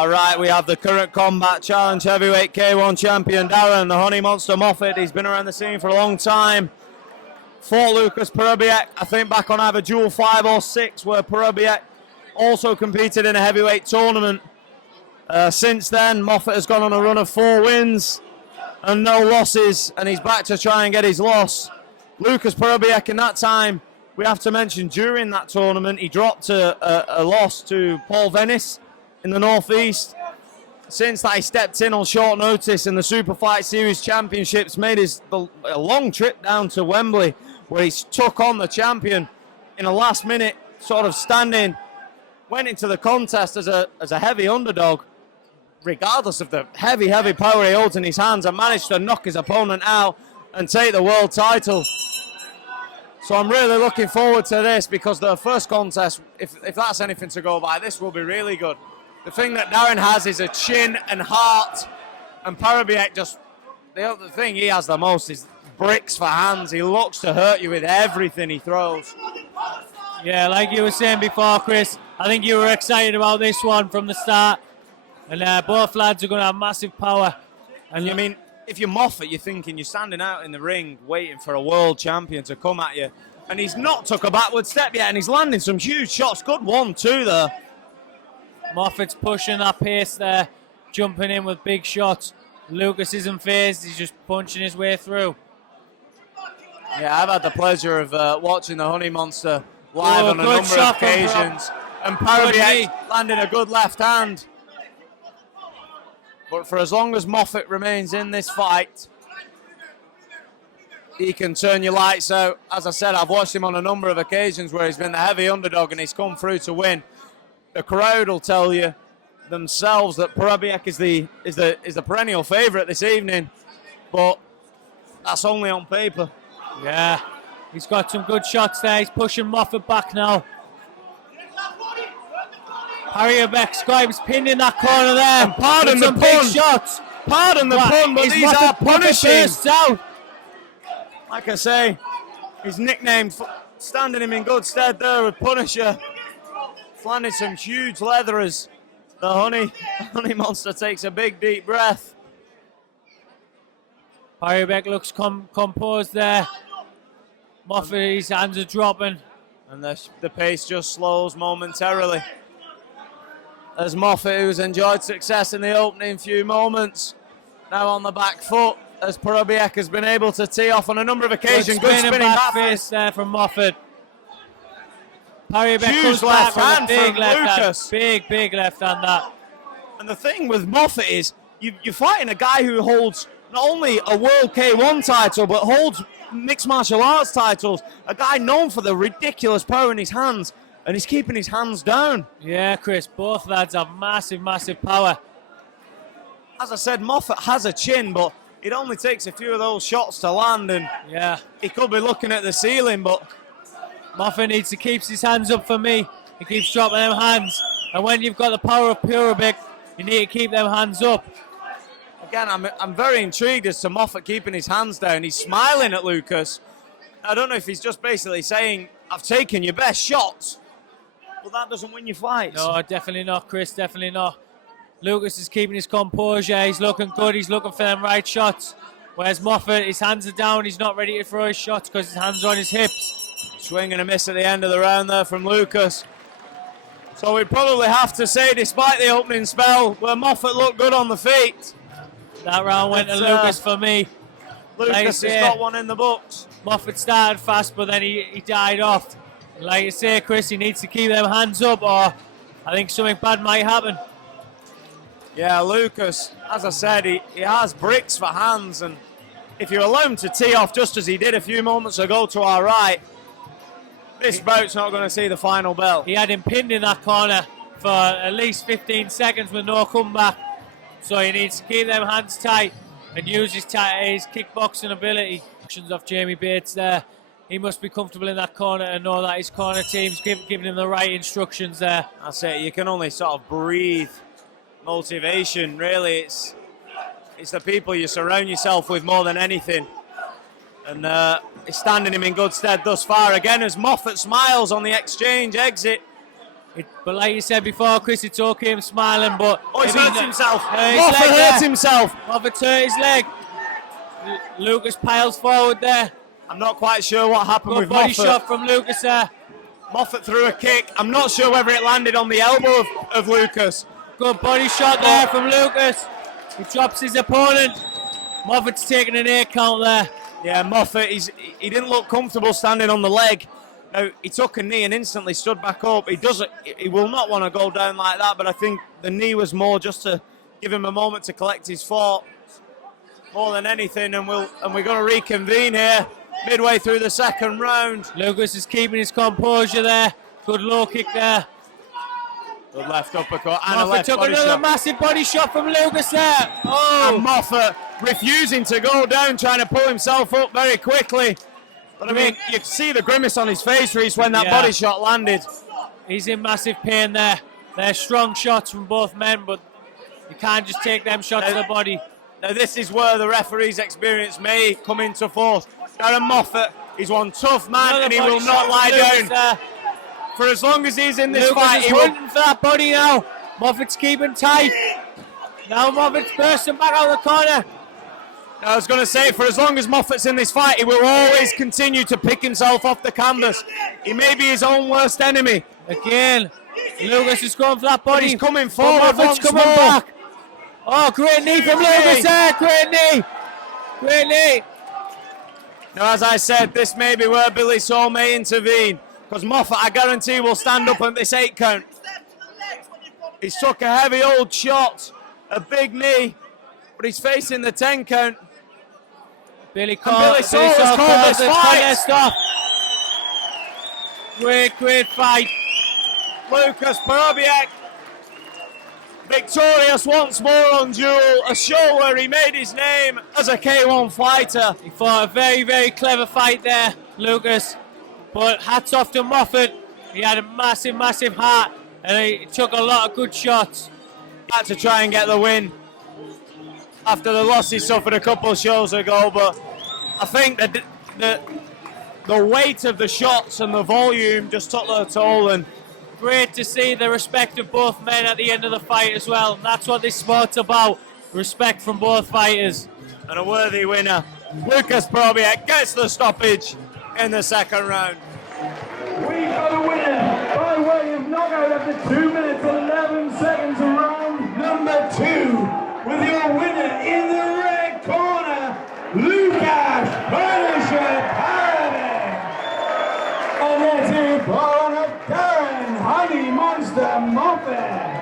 All right, we have the current Combat Challenge Heavyweight K1 champion, Darren, the Honey Monster Moffitt. He's been around the scene for a long time. Fought Lukasz Parobiec, I think back on either Duel 5 or 6, where Parobiec also competed in a heavyweight tournament. Since then, Moffitt has gone on a run of 4 wins and no losses, and he's back to try and get his loss. Lukasz Parobiec, in that time, we have to mention, during that tournament, he dropped a loss to Paul Venice in the Northeast. Since that, he stepped in on short notice in the Super Fight Series Championships, made a long trip down to Wembley, where he took on the champion in a last-minute sort of standing, went into the contest as a heavy underdog, regardless of the heavy power he holds in his hands, and managed to knock his opponent out and take the world title. So I'm really looking forward to this, because the first contest, if that's anything to go by, this will be really good. The thing that Darren has is a chin and heart, and Parobiec just, the other thing he has the most is bricks for hands. He looks to hurt you with everything he throws. Yeah, like you were saying before, Chris, I think you were excited about this one from the start, and both lads are going to have massive power. And you mean, if you're Moffitt, you're thinking you're standing out in the ring waiting for a world champion to come at you, and he's not took a backward step yet, and he's landing some huge shots. Good 1-2 there. Moffitt's pushing that pace there, jumping in with big shots. Lukasz isn't phased, he's just punching his way through. Yeah, I've had the pleasure of watching the Honey Monster live on a number of occasions, and Parobiec landing a good left hand. But for as long as Moffitt remains in this fight, he can turn your lights out. As I said, I've watched him on a number of occasions where he's been the heavy underdog and he's come through to win. The crowd will tell you themselves that Parobiec is the perennial favourite this evening, but that's only on paper. Yeah, he's got some good shots there. He's pushing Moffitt back now. Parobiec's got him pinned in that corner there. And pardon the pun. Big shots. Pardon the pun, but these are punishing. Out. Like I say, his nickname standing him in good stead there with Punisher. Landing some huge leather as the Honey Monster takes a big deep breath. Parobiec looks composed there. Moffitt, his hands are dropping. And the pace just slows momentarily. As Moffitt, who's enjoyed success in the opening few moments, now on the back foot, as Parobiec has been able to tee off on a number of occasions. Good spinning back fist there from Moffitt. Parobiec huge left hand from Lukasz. Big left hand that. And the thing with Moffitt is, you're fighting a guy who holds not only a World K1 title, but holds mixed martial arts titles. A guy known for the ridiculous power in his hands, and he's keeping his hands down. Yeah, Chris, both lads have massive power. As I said, Moffitt has a chin, but it only takes a few of those shots to land, and yeah, he could be looking at the ceiling, but Moffitt needs to keep his hands up for me. He keeps dropping them hands. And when you've got the power of Parobiec, you need to keep them hands up. Again, I'm very intrigued as to Moffitt keeping his hands down. He's smiling at Lukasz. I don't know if he's just basically saying, I've taken your best shots, but that doesn't win your fights. No, definitely not, Chris, definitely not. Lukasz is keeping his composure. He's looking good. He's looking for them right shots. Whereas Moffitt, his hands are down, he's not ready to throw his shots because his hands are on his hips. Swing and a miss at the end of the round there from Lukasz. So we probably have to say, despite the opening spell, where Moffitt looked good on the feet, that round went to Lukasz for me. Lukasz has got one in the books. Moffitt started fast, but then he died off. Like you say, Chris, he needs to keep them hands up, or I think something bad might happen. Yeah, Lukasz, as I said, he has bricks for hands, and if you allow him to tee off just as he did a few moments ago to our right, this bout's not going to see the final bell. He had him pinned in that corner for at least 15 seconds with no comeback. So he needs to keep them hands tight and use his kickboxing ability. Actions of Jamie Bates there. He must be comfortable in that corner and know that his corner team's giving him the right instructions there. That's it. You can only sort of breathe motivation, really. It's the people you surround yourself with more than anything. And it's standing him in good stead thus far. Again, as Moffitt smiles on the exchange exit. But like you said before, Chris, it's okay him smiling, but... Oh, he's hurt himself. Moffitt hurt himself. Moffitt's hurt his leg. Lukasz piles forward there. I'm not quite sure what happened with body Moffitt. Shot from Lukasz there. Moffitt threw a kick. I'm not sure whether it landed on the elbow of Lukasz. Good body shot there from Lukasz. He drops his opponent. Moffitt's taking an 8 count there. Yeah, Moffitt, he didn't look comfortable standing on the leg. Now, he took a knee and instantly stood back up. He will not want to go down like that, but I think the knee was more just to give him a moment to collect his thoughts more than anything, and we're going to reconvene here midway through the second round. Lukasz is keeping his composure there. Good low kick there. Good left uppercut and Moffitt a left took body another shot. massive body shot from Lukasz there. Oh, And Moffitt refusing to go down, trying to pull himself up very quickly. But I mean, you see the grimace on his face, Reese, when that body shot landed. He's in massive pain there. They're strong shots from both men, but you can't just take them shots to the body. Now this is where the referee's experience may come into force. Darren Moffitt, he's one tough man and he will not lie down. For as long as he's in this fight, he hunting for that body now. Moffitt's keeping tight. Now Moffitt's bursting back out of the corner. I was going to say, for as long as Moffitt's in this fight, he will always continue to pick himself off the canvas. He may be his own worst enemy. Again, Lukasz is going for that body. He's coming forward. Moffitt's coming back. Oh, great knee from Lukasz there. Great knee. Great knee. Now, as I said, this may be where Billy Saul may intervene. Because Moffitt, I guarantee, will stand up at this 8 count. He's took a heavy old shot, a big knee, but he's facing the 10 count. Billy Saul has called this fight. Stop. Great fight. Lukasz Parobiec victorious once more on Duel, a show where he made his name as a K1 fighter. He fought a very clever fight there, Lukasz. But hats off to Moffitt. He had a massive heart and he took a lot of good shots. Had to try and get the win after the loss he suffered a couple of shows ago, but I think that the weight of the shots and the volume just took their toll. And great to see the respect of both men at the end of the fight as well. And that's what this sport's about, respect from both fighters. And a worthy winner, Lukasz Parobiec, gets the stoppage in the second round. We've got a winner by way of knockout after 2 minutes 11 seconds of round number 2. With your winner in the red corner, Lukasz Parobiec. And that's it, corner, Darren, Honey Monster Moffitt.